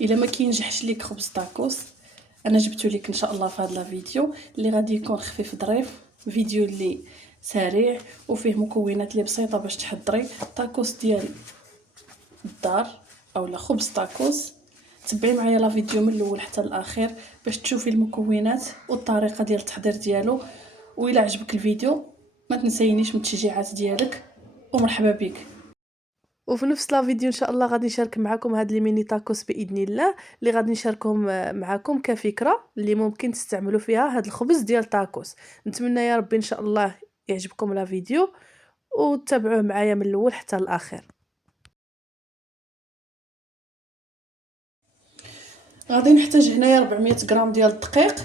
الا ما كينجحش ليك خبز طاكوس، انا جبتو ليك ان شاء الله في هذا الفيديو اللي غادي يكون خفيف ظريف، فيديو اللي سريع وفيه مكونات اللي بسيطه باش تحضري طاكوس ديال الدار اولا خبز طاكوس. تبعي معايا لا فيديو من الاول حتى الاخير باش تشوفي المكونات والطريقه ديال التحضير ديالو. وإلا عجبك الفيديو ما تنسينيش من التشجيعات ديالك، ومرحبا بك. وفي نفس لا فيديو ان شاء الله غادي نشارك معكم هاد لي ميني تاكوس باذن الله، اللي غادي نشاركهم معكم كفكره اللي ممكن تستعملوا فيها هاد الخبز ديال تاكوس. نتمنى يا ربي ان شاء الله يعجبكم لا فيديو وتتابعوه معايا من الاول حتى الاخر. غادي نحتاج هنايا 400 غرام ديال الدقيق.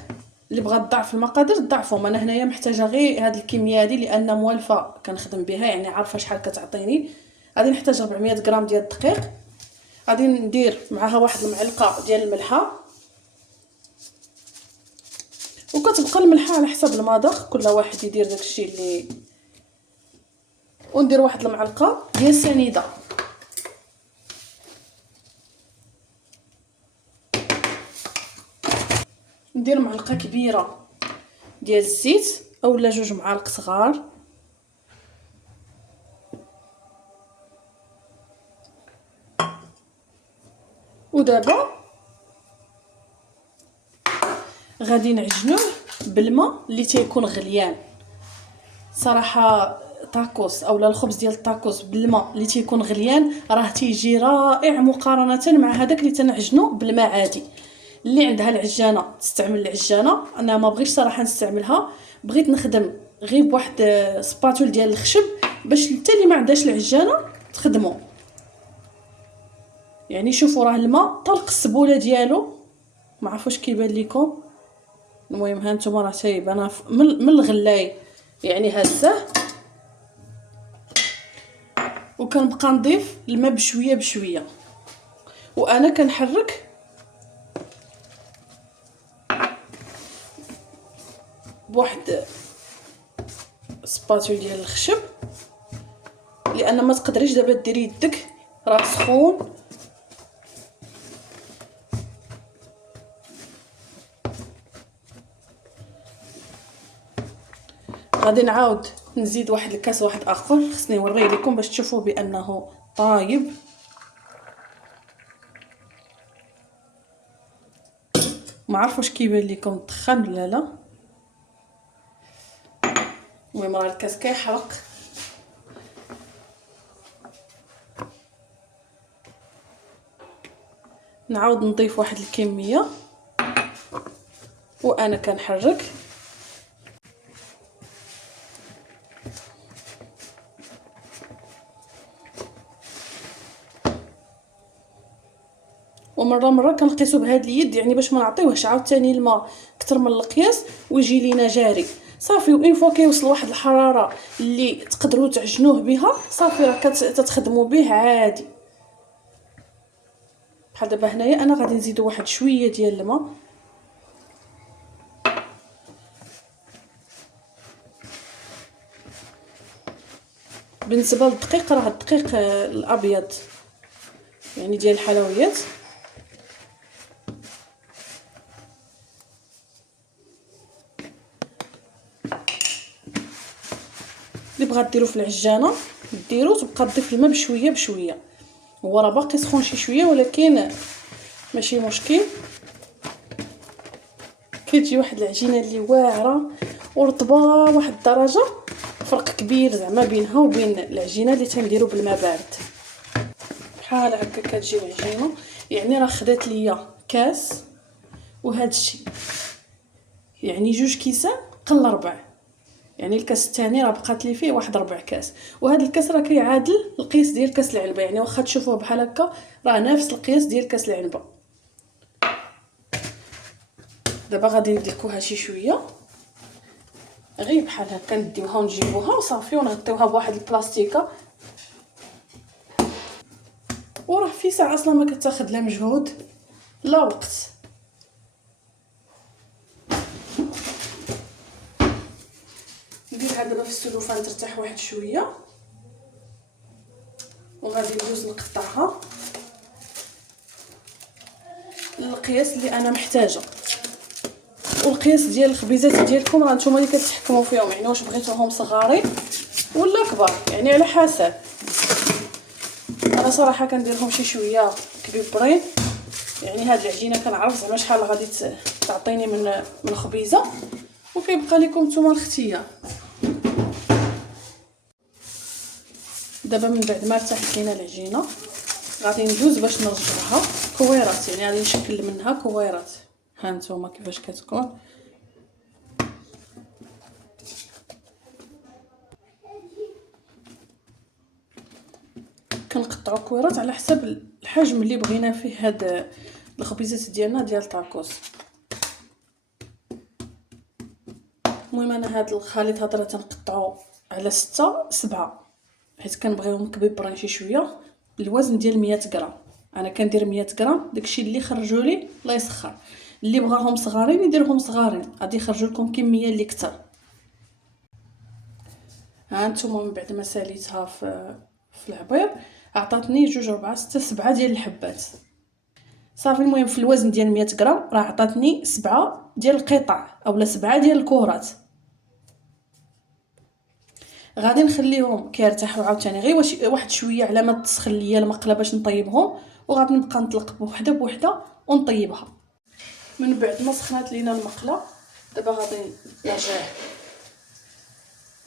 اللي بغى تضاعف المقادير تضاعفهم، انا هنايا محتاجه غير هاد الكميه هادي لان موالفه كنخدم بها، يعني عارفه شحال كتعطيني. غادي نحتاج 400 غرام ديال الدقيق. غادي ندير معها واحد المعلقه ديال الملحه، وكتبقى الملحه على حسب المذاق، كل واحد يدير داكشي اللي. وندير واحد المعلقه ديال سنيده. ندير معلقه كبيره ديال الزيت اولا 2 معالق صغار. ودابا غادي نعجنوه بالماء اللي تيكون غليان. صراحه طاكوس اولا الخبز ديال الطاكوس بالماء اللي تيكون غليان راه تيجي رائع مقارنه مع هذاك اللي تنعجنو بالماء عادي. اللي عندها العجانه تستعمل العجانه، انا ما بغيتش صراحه نستعملها، بغيت نخدم غير بواحد سباتول ديال الخشب باش حتى اللي ما عندهاش العجانه تخدمو. يعني شوفوا راه الماء طلق السبوله ديالو، ما عرفوش كيبان لكم. المهم ها نتوما راه تيبان من الغلاي يعني هزه. وكنبقى نضيف الماء بشويه بشويه، وانا كنحرك بواحد سباتول ديال الخشب، لان ما تقدريش دابا ديري يدك راه سخون. غادي نعاود نزيد واحد الكاس واحد اخر، خصني نوريه لكم باش تشوفوا بانه طايب. ما عرف واش كيبان لكم دخان ولا لا. المهم راه الكاس كيحرق. نعاود نضيف واحد الكميه وانا كنحرك. ومره كنقيسو بهاد اليد، يعني باش ما نعطيوهش عاوتاني الماء اكثر من القياس ويجي لينا جاري. صافي وين فوا كيوصل واحد الحراره اللي تقدروا تعجنوه بها، صافي راه كتخدموا به عادي. بحال دابا هنايا انا غادي نزيدو واحد شويه ديال الماء. بالنسبه للدقيق راه الدقيق الابيض يعني ديال الحلويات. اللي بغات ديرو في العجانه ديرو، تبقى تضيف الماء بشويه بشويه. هو راه باقي سخون شي شويه ولكن ماشي مشكل. كتجي واحد العجينه اللي واعره ورطبه واحد الدرجه، فرق كبير زعما بينها وبين العجينه اللي تنديرو بالماء بارد. بحال هكا كتجي العجينه، يعني راه خدات ليا كاس وهذا الشيء يعني 2 كيسان قل ربع، يعني الكاس الثاني راه بقات لي فيه واحد 4 كاس. وهذا الكاس راه كيعادل القياس ديال كاس العنبه، يعني واخا تشوفوه بحال هكا راه نفس القياس ديال كاس العنبه. دابا غادي ندلكوها شي شويه غير بحال هكا، نديوها ونجيبوها وصافي ونغطيوها بواحد البلاستيكه. وراه في ساعه اصلا ما كتاخذ لا مجهود لا وقت. نديرها دابا في السلوفان ترتاح واحد شويه، وغادي ندوز نقطعها. القياس اللي انا محتاجه. والقياس ديال الخبيزات ديالكم راه نتوما اللي كتحكموا فيهم، يعني واش بغيتوهم صغارين ولا كبار، يعني على حسب. انا صراحه كنديرهم شي شويه كبيبرين، يعني هاد العجينه كنعرف زعما شحال غادي تعطيني من خبيزه، وكيبقى لكم نتوما الاختيار. دابا من بعد ما ارتاحت لينا العجينه غادي ندوز باش نرجعها كويرات، يعني غادي نشكل منها كويرات. ها نتوما كيفاش كتكون. كنقطعوا كويرات على حسب الحجم اللي بغينا فيه هاد الخبيزات ديالنا ديال الطاكوس. المهم انا هاد الخليط هذا راه تنقطعو على 6 7، حيت كنبغيهم كبيبرين شي شويه. الوزن ديال 100 غرام، انا كندير 100 غرام. داكشي اللي خرجوا لي الله يسخر. اللي بغاهم صغارين يديرهم صغارين، غادي يخرجوا لكم كميه اللي كتر. ها نتوما من بعد ما ساليتها في العبير عطاتني 2 4 6 7 ديال الحبات صافي. المهم في الوزن ديال 100 غرام راه عطاتني 7 ديال القطع اولا 7 ديال الكرات. غادي نخليهم كيرتاحوا عاوتاني غير واحد شويه على ما تسخن ليا المقله باش نطيبهم، وغادي نبقى نطلق بوحده بوحده ونطيبها. من بعد ما سخنات لينا المقله دابا غادي نرجع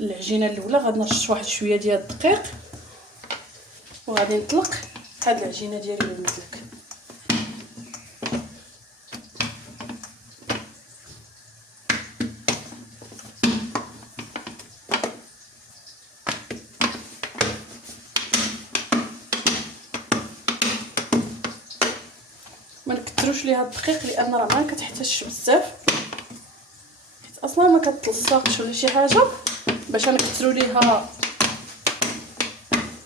العجينه الاولى. غادي نرش واحد شويه ديال الدقيق وغادي نطلق هاد العجينه ديالي اللي قلت لك. ما نكثروش ليها الدقيق لان راه ما كتحتاجش بزاف، حيت اصلا ما كتلصقش ولا شي حاجه باش نكثروا ليها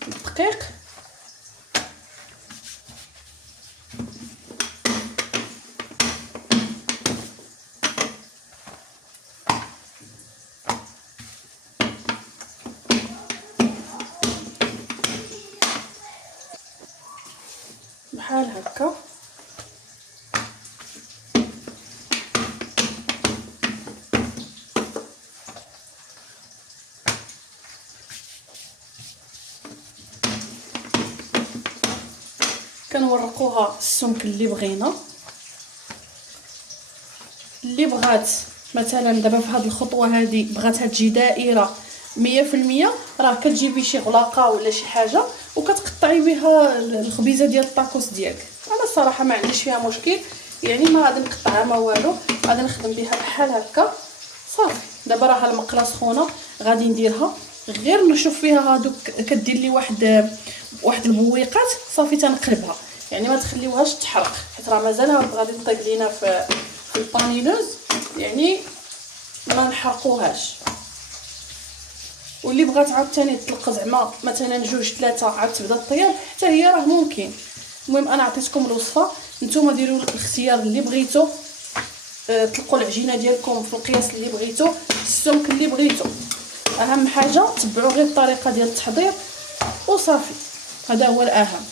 الدقيق. بحال هكا. كنورقوها السمك اللي بغينا. اللي بغات مثلا دابا في هذه الخطوه هذه بغاتها تجي دائره 100%، راه كتجيبي شي غلاقه ولا شي حاجه وكتقطعي بها الخبيزه ديال الطاكوس ديالك. انا الصراحه ما عنديش فيها مشكل، يعني ما غادي نقطعها ما والو، غادي نخدم بها بحال هكا صافي. دابا راه المقله سخونه غادي نديرها، غير نشوف فيها هادوك كدير لي واحد البويقات صافي تنقلبها، يعني ما تخليوهاش تحرق حيت راه مازال غادي تطيب لينا في البانينوز، يعني ما نحرقوهاش. واللي بغات عاوتاني تطلق زعما مثلا 2 3 عاد تبدا الطياب حتى هي راه ممكن. المهم انا عطيتكم الوصفه، نتوما ديروا الاختيار اللي بغيتو، طلقوا العجينه ديالكم في القياس اللي بغيتو، السمك اللي بغيتو. اهم حاجه تبعوا غير الطريقه ديال التحضير وصافي، هذا هو الاهم.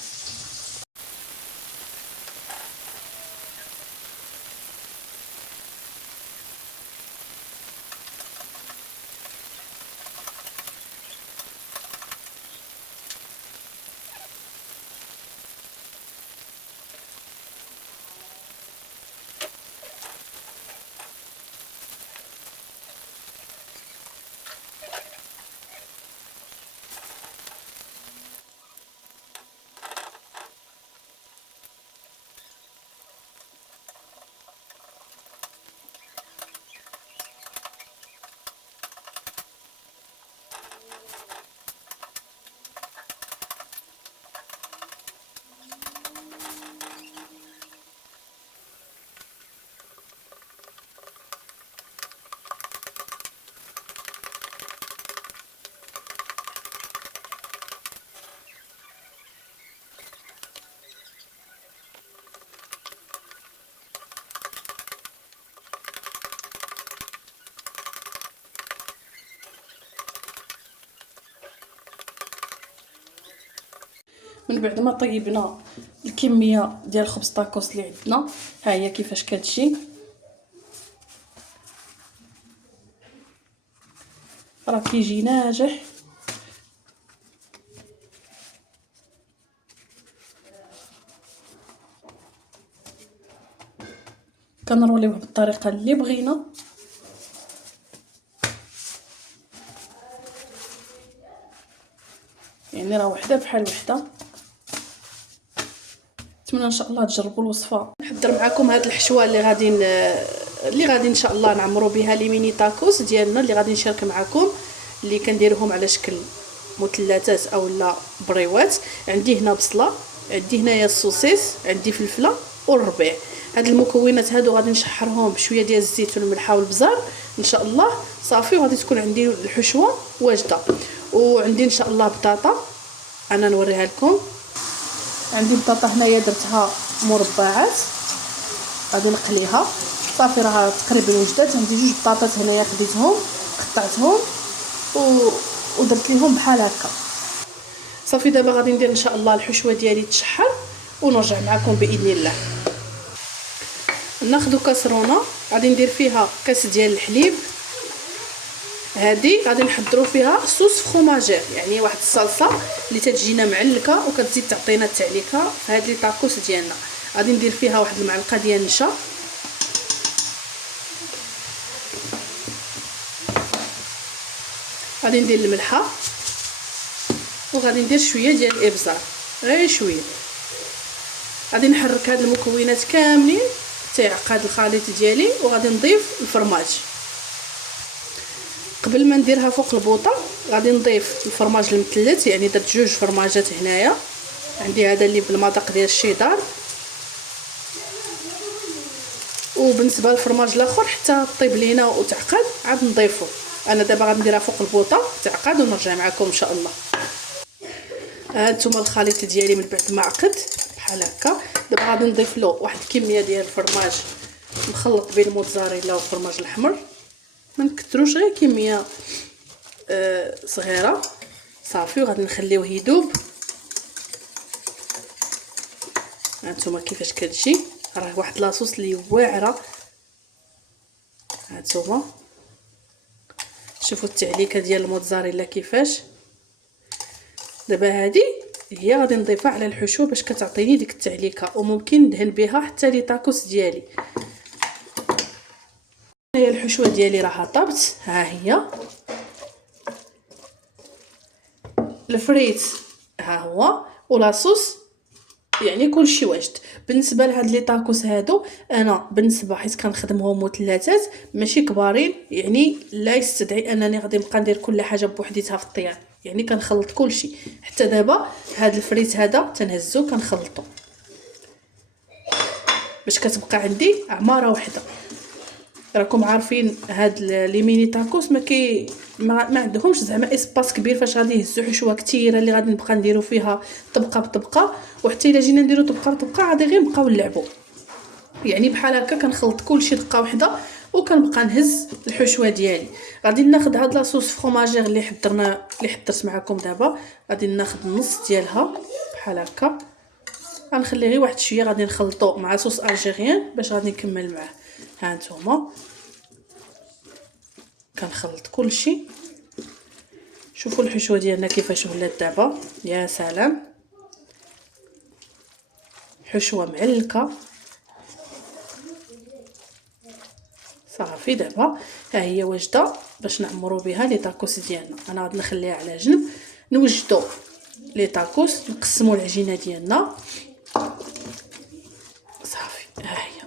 من بعد ما طيبنا الكميه ديال الخبز طاكوس اللي عندنا. ها هي كيفاش كتجي، راه كيجي ناجح. كنروليوه بالطريقه اللي بغينا. يعني راه وحده بحال وحده. نتمنى ان شاء الله تجربوا الوصفه. نحضر معكم هاد الحشوه اللي غادي ان شاء الله نعمروا بها لي ميني تاكوس ديالنا، اللي غادي نشارك معكم، اللي كنديرهم على شكل مثلثات اولا بريوات. عندي هنا بصله، عندي هنايا السوسيس، عندي فلفله والربيع. هاد المكونات هادو غادي نشحرهم بشويه ديال الزيت والملح والبزار ان شاء الله صافي، وغادي تكون عندي الحشوه واجده. وعندي ان شاء الله بطاطا انا نوريها لكم. عندي بطاطا هنايا درتها مربعات، غادي نقليها صافي، راه تقريبا وجدات. عندي جوج بطاطات هنايا خديتهم قطعتهم ودرت ليهم بحال هكا صافي. دابا غادي ندير ان شاء الله الحشوه ديالي تشحر ونرجع معكم باذن الله. ناخذ كاسرونه غادي ندير فيها كاس ديال الحليب. هذه غادي نحضروا فيها صوص فروماجير، يعني واحد الصلصه اللي تتجينا معلكه وكتزيد تعطينا التعليكه في هاد لي طاكوس ديالنا. غادي ندير فيها واحد المعلقه ديال النشا، غادي ندير الملحه، وغادي ندير شويه ديال الابزار غير شويه. غادي نحرك هاد المكونات كاملين حتى يعقد الخليط ديالي، وغادي نضيف الفرماج. قبل ما نديرها فوق البوطه غادي نضيف الفرماج المثلث، يعني درت جوج فرماجات هنايا. عندي هذا اللي بالمذاق ديال الشيدار، وبالنسبه للفرماج الاخر حتى طيب لينا وتعقد عاد نضيفو. انا دابا غادي نديرها فوق البوطه تعقد ونرجع معكم ان شاء الله. هانتوما الخليط ديالي من بعد ما عقد بحال هكا. دابا غادي نضيف له واحد الكميه ديال الفرماج مخلط بين الموتزاريلا والفرماج الاحمر، ما نكثروش، غير كميه صغيره صافي، وغادي نخليوه يذوب. هانتوما كيفاش كتجي، راه واحد لاصوص اللي واعره. هانتوما شوفوا التعليكه ديال الموتزاريلا كيفاش. دابا هذه هي غادي نضيفها على الحشو باش كتعطيني ديك التعليكه، وممكن ندهن بها حتى لي طاكوس ديالي. هي الحشوه ديالي راها طابت، ها هي الفريت ها هو، ولاصوص يعني كلشي واجد. بالنسبه لهاد لي طاكوس هادو انا بالنسبه حيت كنخدمهم مثلثات ماشي كبارين، يعني لا يستدعي انني غادي نبقى ندير كل حاجه بوحديتها في الطيان، يعني كنخلط كلشي. حتى دابا هاد الفريت هذا تنهزو كنخلطو باش كتبقى عندي عماره وحده. راكم عارفين هاد لي ميني تاكوس ما عندهمش زعما اسباس كبير فاش غادي يهزوا حشوه كثيره اللي غادي نبقى نديرو فيها طبقه بطبقه، وحتى الا جينا نديرو طبقه بطبقه غادي غير نبقاو نلعبوا. يعني بحال هكا كنخلط كلشي دقه واحده وكنبقى نهز الحشوه ديالي. غادي ناخذ هاد لاصوص فروماجير اللي حضرت معكم دابا، غادي ناخذ النص ديالها بحال هكا، غنخلي غير واحد شويه، غادي نخلطو مع صوص الجيريان باش غادي نكمل معاه. ها نتوما كنخلط كلشي. شوفوا الحشوه ديالنا كيفاش ولات دابا، يا سلام، حشوه معلكه صافي. دابا ها هي واجده باش نعمروا بها لي طاكوس ديالنا. انا غادي نخليها على جنب، نوجدوا لي طاكوس، نقسموا العجينه ديالنا صافي. ها هي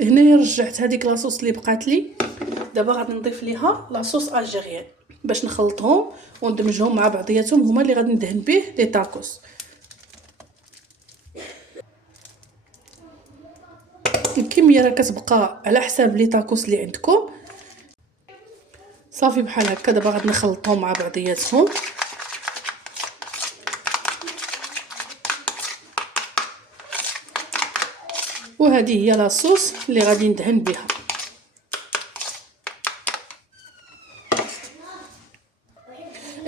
هنايا رجعت هذيك لاصوص اللي بقات لي. دابا غادي نضيف ليها لاصوص الجيريان باش نخلطهم وندمجهم مع بعضياتهم، هما اللي غادي ندهن به لي طاكوس. الكميه راه كتبقى على حساب لي طاكوس اللي عندكم صافي بحال هكا. دابا غادي نخلطهم مع بعضياتهم. وهذه هي لاصوص اللي غادي ندهن بها.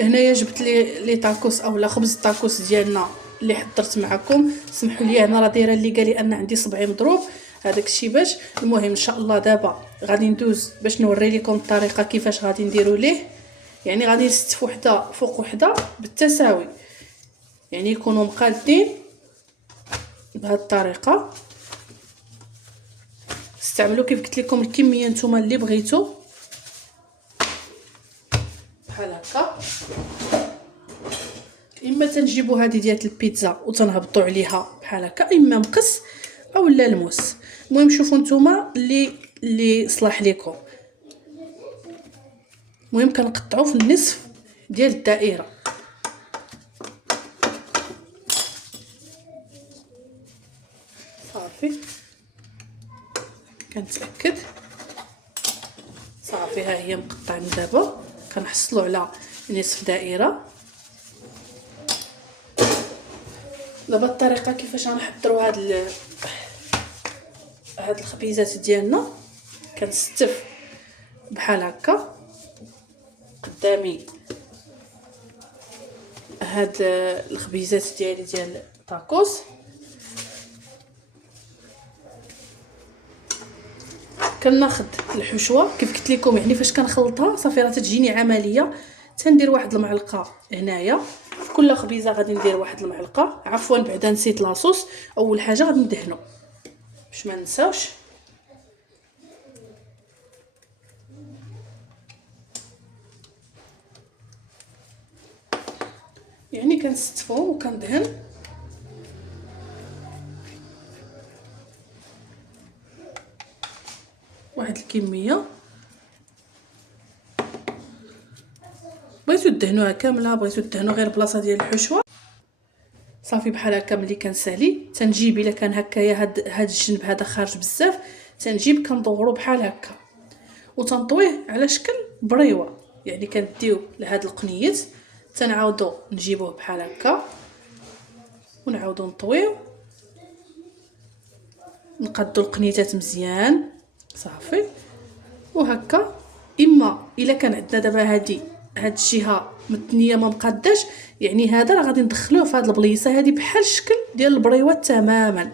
هنايا جبت لي تاكوس اولا خبز التاكوس ديالنا اللي حضرت معكم. سمحوا لي انا راه دايره اللي قالي ان عندي صبعي مضروب، هذاك الشيء باش. المهم ان شاء الله دابا غادي ندوز باش نوري لكم الطريقه كيفاش غادي نديروا ليه. يعني غادي نستف وحده فوق وحده بالتساوي، يعني يكونوا مقادين بهذه الطريقه. استعملوا كيف قلت لكم الكميه نتوما اللي بغيتو بحال هكا. اما تنجيبوا هذه ديال البيتزا وتنهبطوا عليها بحال هكا، اما مقص او لا الموس. المهم شوفوا نتوما اللي صلاح لكم. المهم كنقطعوا في النصف ديال الدائره. صافي كنتاكد صافي ها هي مقطعين. دابا كنحصلوا على نصف دائره. دابا الطريقه كيفاش غنحضروا هاد الخبيزات ديالنا. كنستف بحال هكا قدامي هاد الخبيزات ديالي ديال التاكوس. كناخذ الحشوه كيف قلت لكم، يعني فاش كنخلطها صافي راه تجيني عمليه. تندير واحد المعلقه هنايا في كل خبيزه، غادي ندير واحد المعلقه. عفوا بعدا نسيت لاصوص. اول حاجه غادي ندهنو باش ما ننساوش. يعني كنستفهم وكندهن. واحد الكميه بغيتو دهنوها كامله، بغيتو دهنوا غير بلاصه ديال الحشوه. صافي بحال هكا. ملي كنسالي تنجيب الا كان هكايا هاد الجنب هذا خارج بزاف، تنجيب كندورو بحال هكا وتنطويه على شكل بريوه. يعني كنديو لهاد القنيت تنعاودو نجيبوه بحال هكا ونعاودو نطويو، نقادو القنيتات مزيان. صافي وهكا. اما الا كان عندنا دابا هاد الجهه متنيه ما مقاداش، يعني هذا راه غادي ندخلوه في هاد البليصه هادي بحال الشكل ديال البريوات تماما.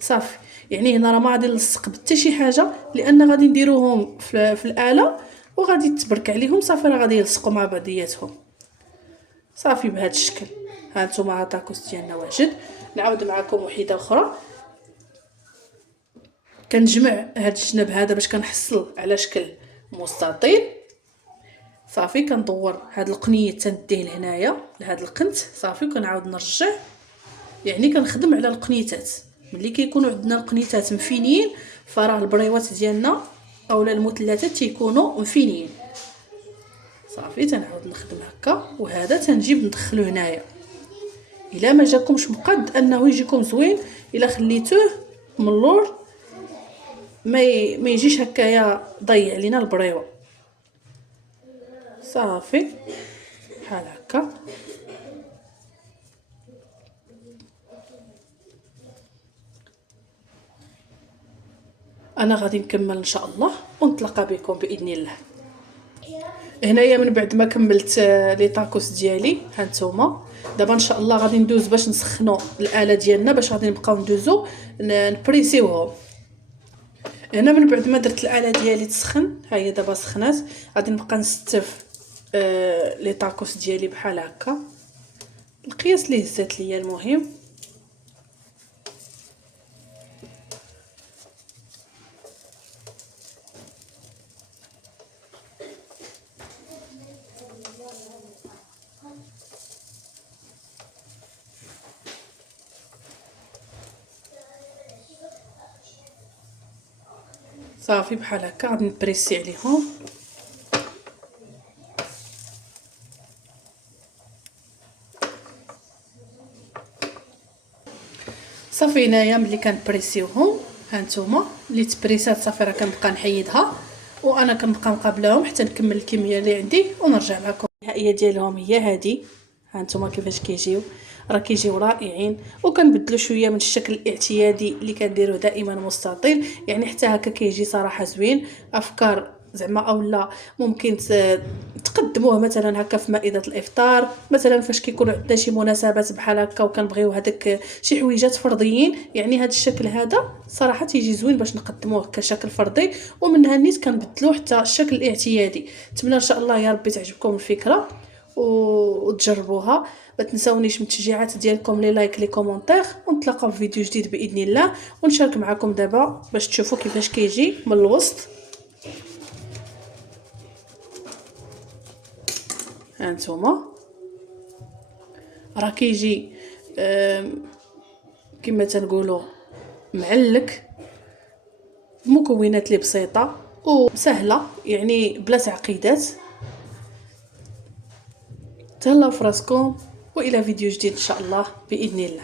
صافي يعني هنا راه ما غادي نلصق بحتى شي حاجه، لان غادي نديروهم في الاله وغادي تبرك عليهم. صافي راه غادي يلصقوا مع بعضياتهم. صافي بهذا الشكل. ها نتوما التاكوس ديالنا واجد. نعاود معكم وحده اخرى. كنجمع هاد الجنب هذا باش كنحصل على شكل مستطيل. صافي كندور هاد القنيت تنديه لهنايا لهاد القنت. صافي وكنعاود نرجع، يعني كنخدم على القنيتات. ملي كيكونوا عندنا القنيتات مفينين فراه البريوات ديالنا اولا المثلثات تيكونوا مفينين. صافي تنعاود نخدم هكا. وهذا تنجيب ندخلو هنايا. الا ما جاكمش مقاد انه يجيكم زوين، الا خليتوه من اللور ما يجيش هكايا ضيع علينا البريوه. صافي بحال هكا. انا غادي نكمل ان شاء الله ونتلاقى بكم باذن الله. هنايا من بعد ما كملت لي تاكوس ديالي هانتوما. دابا ان شاء الله غادي ندوز باش نسخنوا الاله ديالنا، باش غادي نبقاو ندوزو نبريسيوهم. هنا من بعد ما درت الاله ديالي تسخن، ها هي دابا سخنات. غادي نبقى نستف لي تاكوس ديالي بحال هكا القياس اللي هزات ليا. المهم صافي بحال هكا غادي نبريسي عليهم. صافي هنايا ملي كنبريسيوهم هانتوما اللي تبريسات صافي راه كنبقى نحيدها وانا كنبقى مقابلاهم حتى نكمل الكميه اللي عندي ونرجع لكم. النهائيه ديالهم هي هذه. هانتوما كيفاش كيجيو، راه كيجيو رائعين. وكنبدلوا شويه من الشكل الاعتيادي اللي كنديروه دائما مستطيل، يعني حتى هكا كيجي صراحه زوين. افكار زعما اولا ممكن تقدموه مثلا هكا في مائده الافطار، مثلا فاش كيكون عندنا شي مناسبات بحال هكا وكنبغيو هذاك شي حويجات فرديين، يعني هذا الشكل هذا صراحه تيجي زوين باش نقدموه كشكل فردي، ومنها نيت كنبدلوه حتى الشكل الاعتيادي. نتمنى ان شاء الله يا ربي تعجبكم الفكره وتجربوها. ما تنساونيش من التشجيعات ديالكم، لي لايك لي كومونتير، ونتلاقاو في فيديو جديد باذن الله، ونشارك معكم دابا باش تشوفوا كيفاش كيجي من الوسط. هانتوما راه كيجي كما تنقولوا معلك، بمكونات لي بسيطه وسهله، يعني بلا تعقيدات. تهلاو فراسكم، والى فيديو جديد ان شاء الله باذن الله.